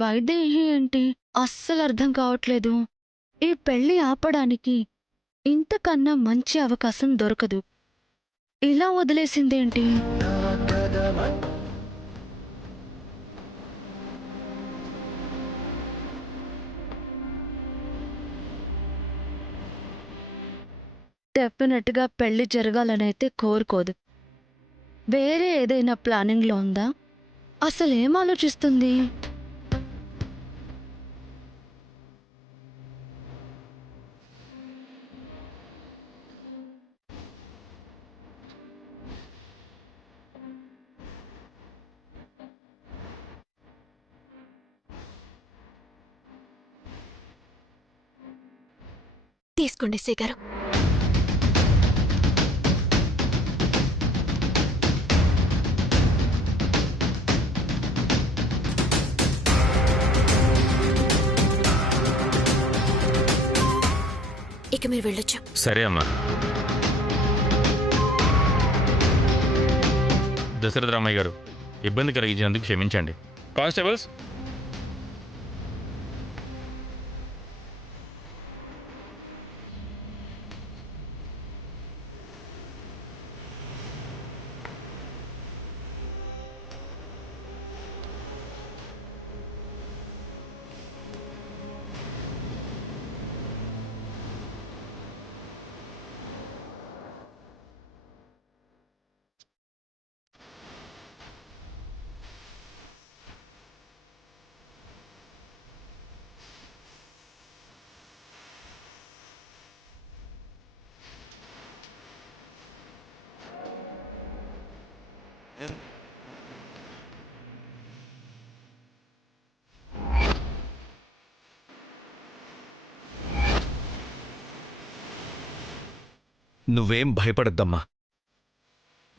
వైదేహి ఏంటి అస్సలు అర్థం కావట్లేదు. ఈ పెళ్లి ఆపడానికి ఇంతకన్నా మంచి అవకాశం దొరకదు. ఇలా వదిలేసిందేంటి? డెఫినెట్‌గా పెళ్లి జరగాలనైతే కోరుకోదు. వేరే ఏదైనా ప్లానింగ్‌లో ఉందా? అసలేం ఆలోచిస్తుంది? తీసుకోండి ఎస్ఐ గారు. ఇక మీరు వెళ్ళొచ్చు. సరే అమ్మా. దశరథ రామయ్య గారు, ఇబ్బంది కలిగించినందుకు క్షమించండి. కానిస్టేబుల్స్, నువ్వేం భయపడద్దమ్మా.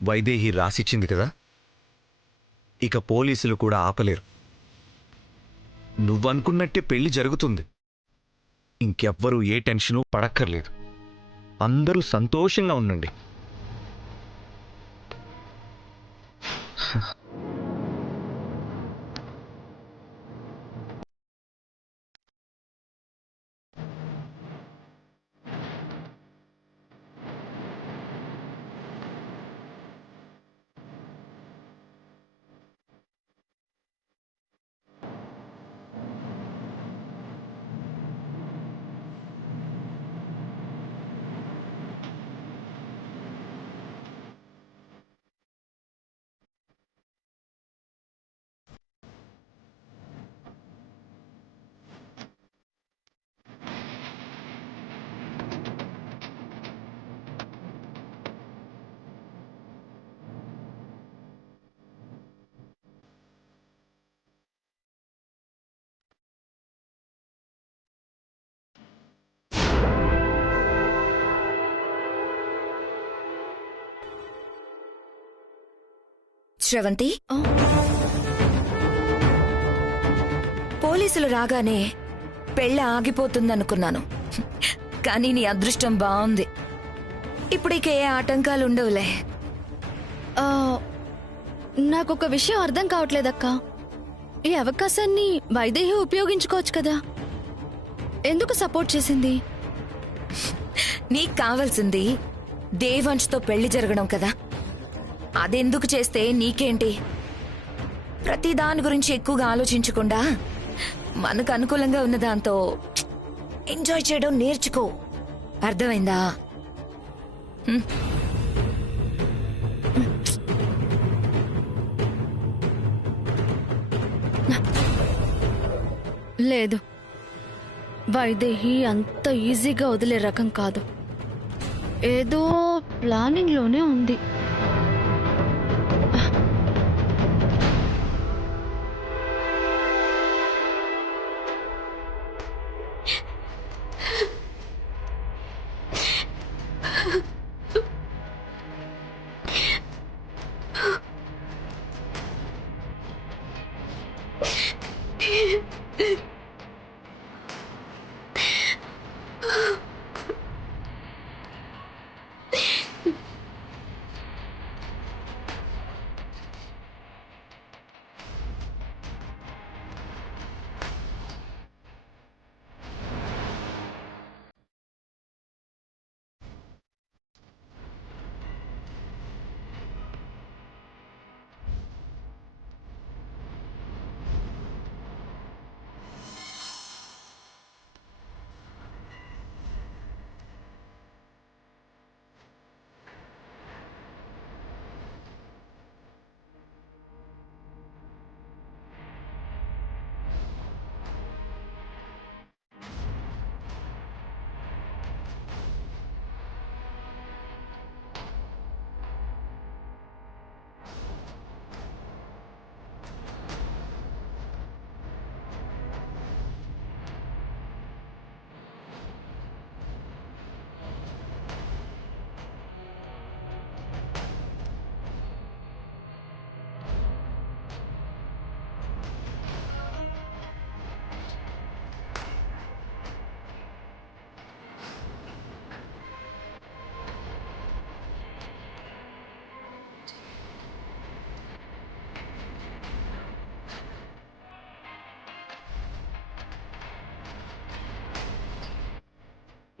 వైదేహి రాసిచ్చింది కదా, ఇక పోలీసులు కూడా ఆపలేరు. నువ్వనుకున్నట్టే పెళ్లి జరుగుతుంది. ఇంకెవ్వరూ ఏ టెన్షను పడక్కర్లేదు. అందరూ సంతోషంగా ఉండండి. శ్రవంతి, పోలీసులు రాగానే పెళ్ళ ఆగిపోతుందనుకున్నాను. కానీ నీ అదృష్టం బాగుంది. ఇప్పుడిక ఏ ఆటంకాలు ఉండవులే. నాకొక విషయం అర్థం కావట్లేదక్క. ఈ అవకాశాన్ని వైదేహి ఉపయోగించుకోవచ్చు కదా, ఎందుకు సపోర్ట్ చేసింది? నీకు కావాల్సింది దేవాంష్తో పెళ్లి జరగడం కదా. అదెందుకు చేస్తే నీకేంటి? ప్రతి దాని గురించి ఎక్కువగా ఆలోచించకుండా మనకు అనుకూలంగా ఉన్న దాంతో ఎంజాయ్ చేయడం నేర్చుకో. అర్థమైందా? లేదు, వైదేహి అంత ఈజీగా వదిలే రకం కాదు. ఏదో ప్లానింగ్లోనే ఉంది.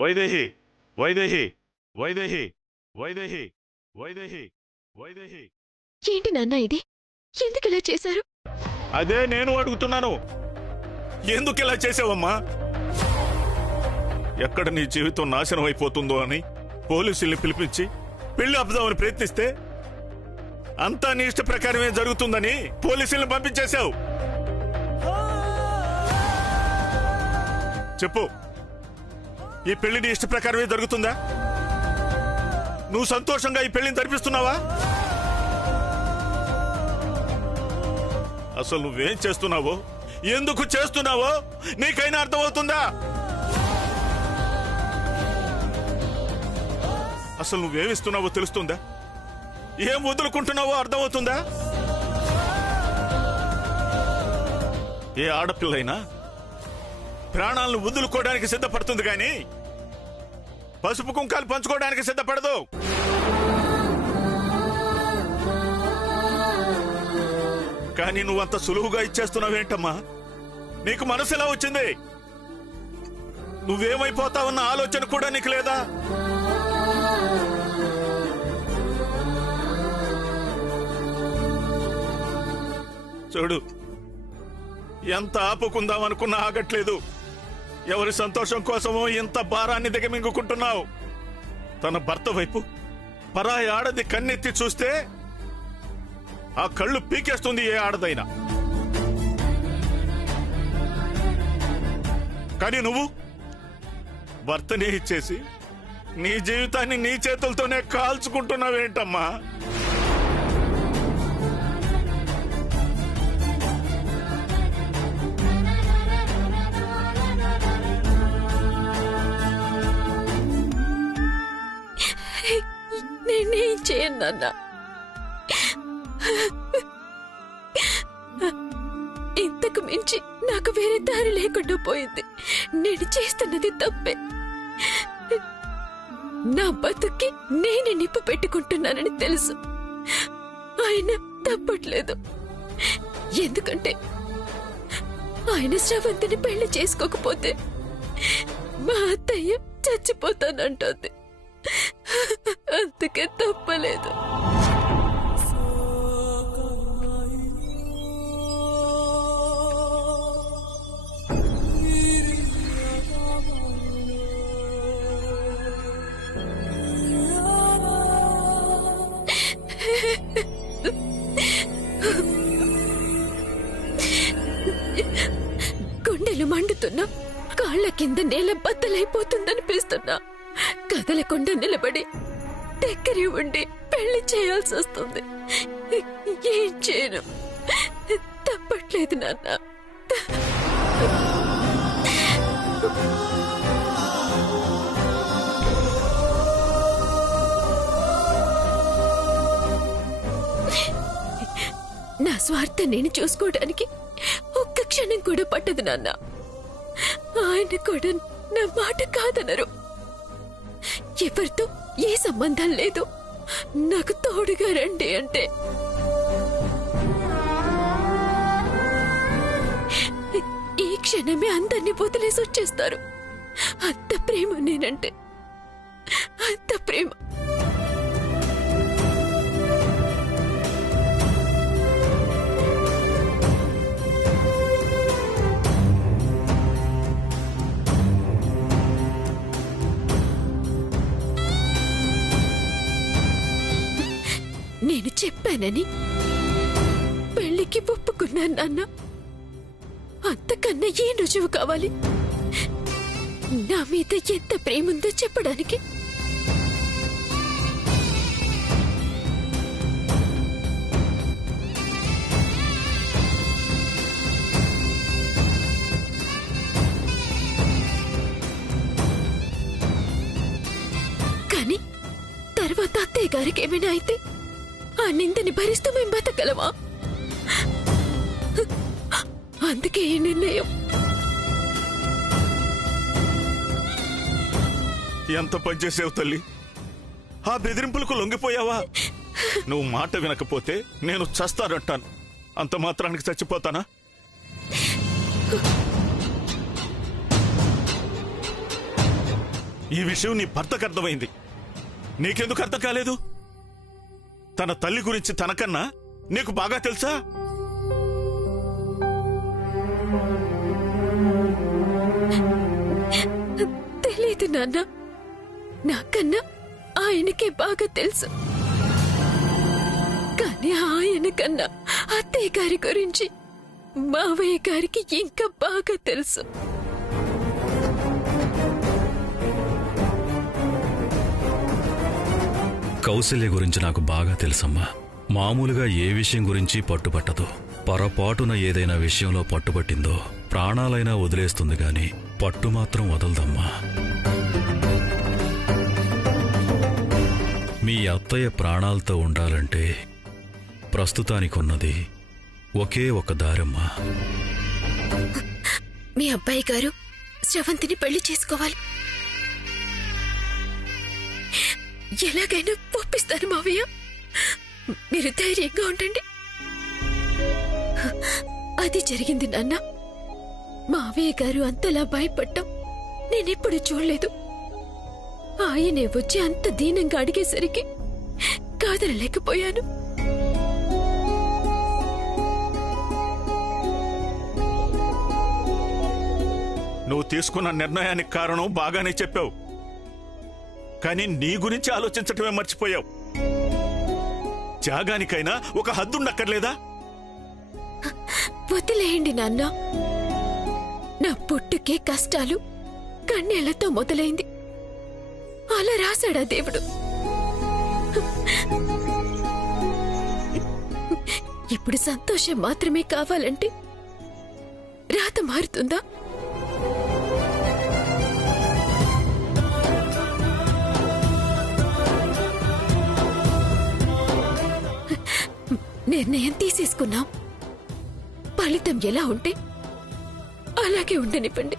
వైదేహి వైదేహి వైదేహి వైదేహి వైదేహి వైదేహి. ఏంటి నాన్న ఇది? ఎందుకు ఇలా చేశారు? అదే నేను అడుగుతున్నాను, ఎందుకు ఇలా చేసావమ్మా? ఎక్కడ నీ జీవితం నాశనం అయిపోతుందో అని పోలీసుల్ని పిలిపించి పెళ్లి ఆపుదామని ప్రయత్నిస్తే అంతా నీ ఇష్ట ప్రకారమే జరుగుతుందని పోలీసుల్ని పంపించేశావు. చెప్పు, ఈ పెళ్లి నీ ఇష్ట ప్రకారమే జరుగుతుందా? నువ్వు సంతోషంగా ఈ పెళ్లిని జరిపిస్తున్నావా? అసలు నువ్వేం చేస్తున్నావో, ఎందుకు చేస్తున్నావో నీకైనా అర్థమవుతుందా? అసలు నువ్వేమిస్తున్నావో తెలుస్తుందా? ఏం వదులుకుంటున్నావో అర్థమవుతుందా? ఏ ఆడపిల్లైనా ప్రాణాలను వదులుకోవడానికి సిద్ధపడుతుంది కానీ పసుపు కుంకాలు పంచుకోవడానికి సిద్ధపడదు. కానీ నువ్వంత సులువుగా ఇచ్చేస్తున్నావేంటమ్మా? నీకు మనసు ఎలా వచ్చింది? నువ్వేమైపోతావన్న ఆలోచన కూడా నీకు లేదా? చూడు, ఎంత ఆపుకుందామనుకున్నా ఆగట్లేదు. ఎవరి సంతోషం కోసమో ఇంత భారాన్ని దిగమింగుకుంటున్నావు. తన భర్త వైపు పరాయి ఆడది కన్నెత్తి చూస్తే ఆ కళ్ళు పీకేస్తుంది ఏ ఆడదైనా. కానీ నువ్వు భర్తనే ఇచ్చేసి నీ జీవితాన్ని నీ చేతులతోనే కాల్చుకుంటున్నావేంటమ్మా? నేనేం చేయను నాన్న. ఇంతకు మించి నాకు వేరే దారి లేకుండా పోయింది. నేను చేస్తున్నది తప్పే. నా బతుక్కి నేనే నిప్పు పెట్టుకుంటున్నానని తెలుసు. ఆయన తప్పట్లేదు. ఎందుకంటే ఆయన శ్రవంతిని పెళ్లి చేసుకోకపోతే మా అత్తయ్య చచ్చిపోతానంటోంది. అందుకే తప్పలేదు. గుండెలు మండుతున్నా, కాళ్ల కింద నేల బద్దలైపోతుందనిపిస్తున్నా కదలకుండా నిలబడి దగ్గరే ఉండి పెళ్లి చేయాల్సి వస్తుంది. ఏం చేయను, తప్పట్లేదు నాన్న. నా స్వార్థం నేను చూసుకోవడానికి ఒక్క క్షణం కూడా పట్టదు నాన్న. ఆయన కూడా నా మాట కాదనరు. ఎవరితో ఏ సంబంధం లేదు, నాకు తోడుగా రండి అంటే ఈ క్షణమే అందరినీ వదిలేసి వచ్చేస్తారు. అంత ప్రేమ నేనంటే, అంత ప్రేమ. నేను చెప్పానని పెళ్లికి ఒప్పుకున్నాను నాన్న. అంతకన్నా ఏ రుజువు కావాలి? నా మీద ఎంత ప్రేముందో చెప్పడానికి. కానీ తర్వాత అత్తయ్య గారికి ఏమైనా అయితే ఆ నిందని భరిస్తూ మేము బతకగలమా? అందుకే ఈ నిర్ణయం. ఎంత పనిచేసావు తల్లి, ఆ బెదిరింపులకు లొంగిపోయావా? నువ్వు మాట వినకపోతే నేను చస్తానంటాను. అంత మాత్రానికి చచ్చిపోతానా? ఈ విషయం నీ భర్తకు అర్థమైంది, నీకెందుకు అర్థం కాలేదు? తన తల్లి గురించి తనకన్నా నీకు బాగా తెలుసా? తెలీదు నాన్న, నాకన్నా ఆయనకే బాగా తెలుసు. కానీ ఆయన కన్నా అత్తయ్య గారి గురించి మావయ్య గారికి ఇంకా బాగా తెలుసు. కౌశల్య గురించి నాకు బాగా తెలుసమ్మా. మామూలుగా ఏ విషయం గురించి పట్టుపట్టదు. పొరపాటున ఏదైనా విషయంలో పట్టుబట్టిందో ప్రాణాలైనా వదిలేస్తుంది గాని పట్టు మాత్రం వదలదమ్మా. మీ అత్తయ్య ప్రాణాలతో ఉండాలంటే ప్రస్తుతానికున్నది ఒకే ఒక దారమ్మా. మీ అబ్బాయి గారు శ్రవంతిని పెళ్లి చేసుకోవాలి. ఎలాగైనా ఒప్పిస్తారు మావయ్య, మీరు ధైర్యంగా ఉండండి. అది జరిగింది నాన్న. మావయ్య గారు అంతలా భయపడ్డం నేనెప్పుడు చూడలేదు. ఆయనే వచ్చి అంత దీనంగా అడిగేసరికి కాదనలేకపోయాను. నువ్వు తీసుకున్న నిర్ణయానికి కారణం బాగానే చెప్పావు, కానీ నీ గురించి ఆలోచించటమే మర్చిపోయావు. త్యాగానికైనా ఒక హద్దుండక్కర్లేదా? వదిలేయండి నాన్న. నా పుట్టుకే కష్టాలు కన్నీళ్లతో మొదలైంది. అలా రాశాడా దేవుడు? ఇప్పుడు సంతోషం మాత్రమే కావాలంటే రాత మారుతుందా? నిర్ణయం తీసేసుకున్నాం. ఫలితం ఎలా ఉంటే అలాగే ఉండనివ్వండి.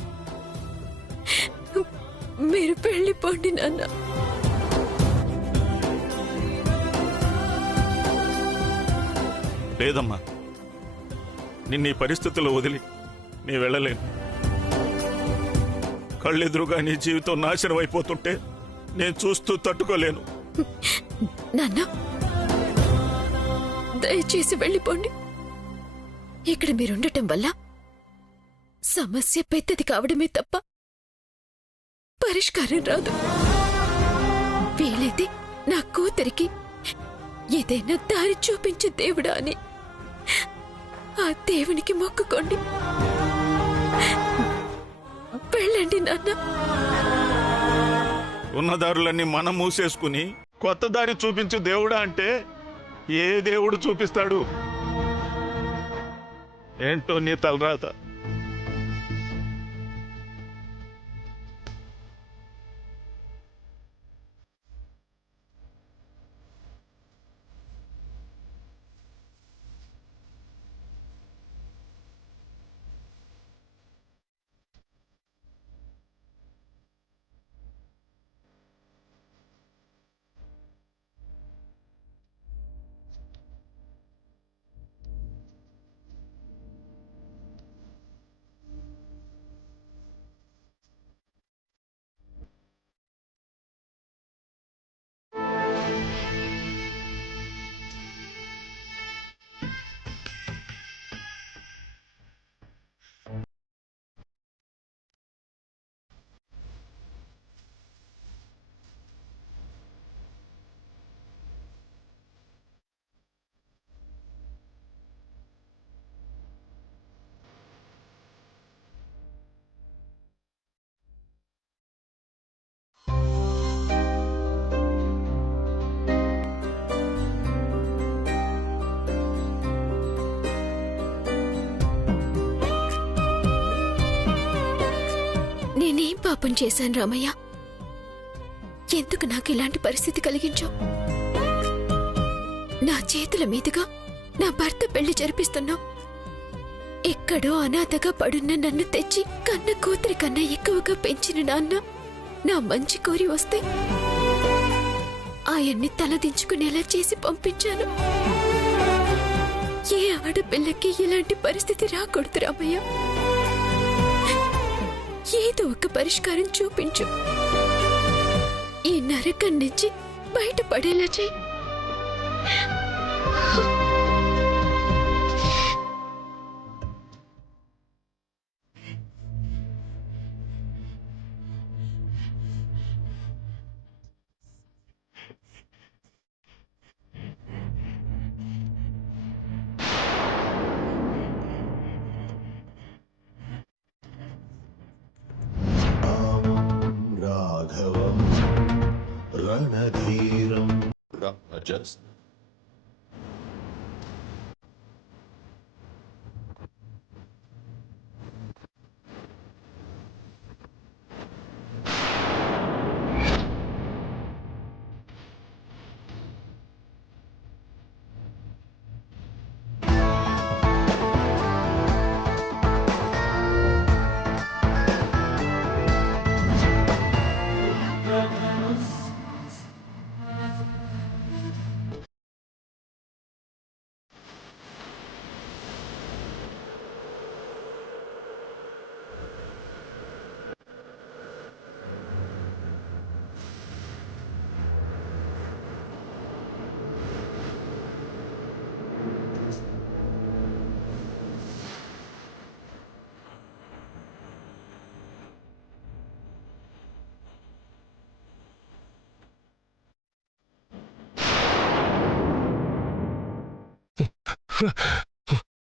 మీరు పెళ్లిపోండి నాన్న. లేదమ్మా, నిన్న ఈ పరిస్థితుల్లో వదిలి నీ వెళ్ళలేను. కళ్ళెదురుగా నీ జీవితం నాశనం అయిపోతుంటే నేను చూస్తూ తట్టుకోలేను. నాన్న, దయచేసి వెళ్ళిపోండి. ఇక్కడ మీరుండటం వల్ల సమస్య పెద్దది కావడమే తప్ప పరిష్కారం రాదు. వీలైతే నా కూతురికి ఏదైనా దారి చూపించే దేవుడా అని ఆ దేవునికి మొక్కుకోండి. వెళ్ళండి నాన్న. ఉన్న దారులన్నీ మనం మూసేసుకుని కొత్త దారి చూపించు దేవుడా అంటే ఏ దేవుడు చూపిస్తాడు? ఏంటో నీ తలరాత. నేనేం పాపం చేశాను రామయ్య? ఎందుకు నాకు ఇలాంటి పరిస్థితి కలిగించావు? నా చేతుల మీదుగా నా భర్త పెళ్లి జరిపిస్తున్నావు. ఎక్కడో అనాథగా పడున్న నన్ను తెచ్చి కన్న కూతురి కన్నా ఎక్కువగా పెంచిన నాన్న నా మంచి కోరి వస్తే ఆయన్ని తలదించుకునేలా చేసి పంపించాను. ఏ ఆడపిల్లకి ఇలాంటి పరిస్థితి రాకూడదు రామయ్య. ఏదో ఒక పరిష్కారం చూపించు. ఈ నరకం నుంచి బయటపడేలా చెయ్యి. రాఘవం రణధీరం రాజస్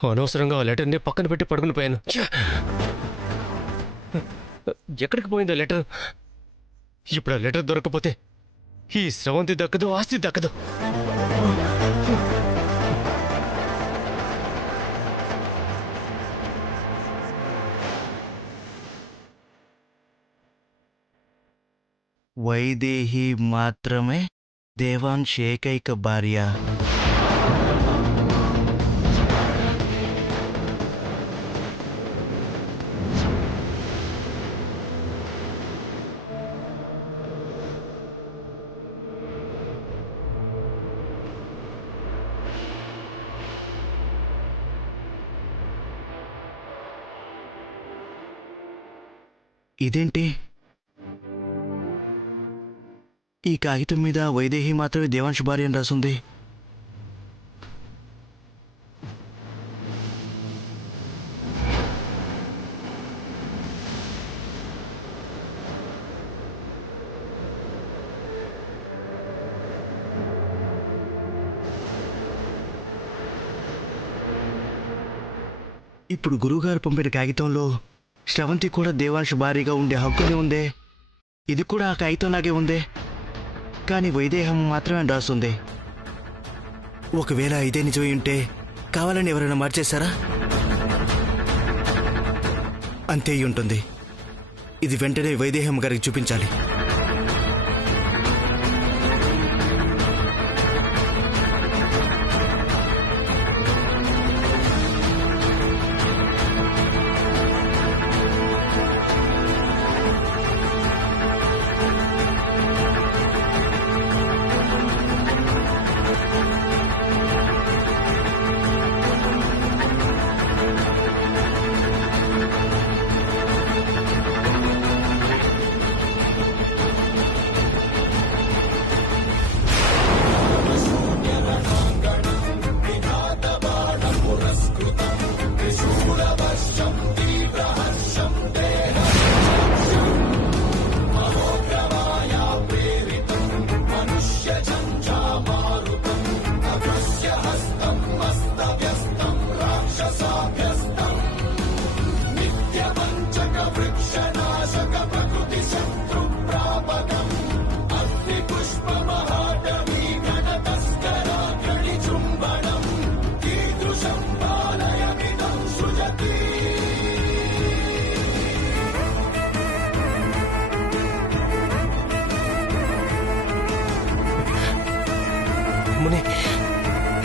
అనవసరంగా ఆ లెటర్ని పక్కన పెట్టి పడుకుని పోయాను. ఎక్కడికి పోయిందో లెటర్? ఇప్పుడు ఆ లెటర్ దొరకకపోతే ఈ స్రవంతి దక్కదు, ఆస్తి దక్కదు. వైదేహి మాత్రమే దేవాంశ్ ఏకైక భార్య. ఇదేంటి? ఈ కాగితం మీద వైదేహి మాత్రమే దేవాంశ్ భార్య అని రాసుంది. ఇప్పుడు గురువుగారు పంపిన కాగితంలో శ్రవంతి కూడా దేవాంశ్ భార్యగా ఉండే హక్కునే ఉందే. ఇది కూడా ఆ కాగితంలాగే ఉందే, కానీ వైదేహం మాత్రమే రాస్తుంది. ఒకవేళ ఇదే నిజమై ఉంటే కావాలని ఎవరైనా మార్చేశారా? అంతే అయి ఉంటుంది. ఇది వెంటనే వైదేహం గారికి చూపించాలి.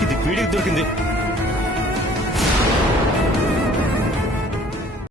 ఇది వీడికి దొరికింది.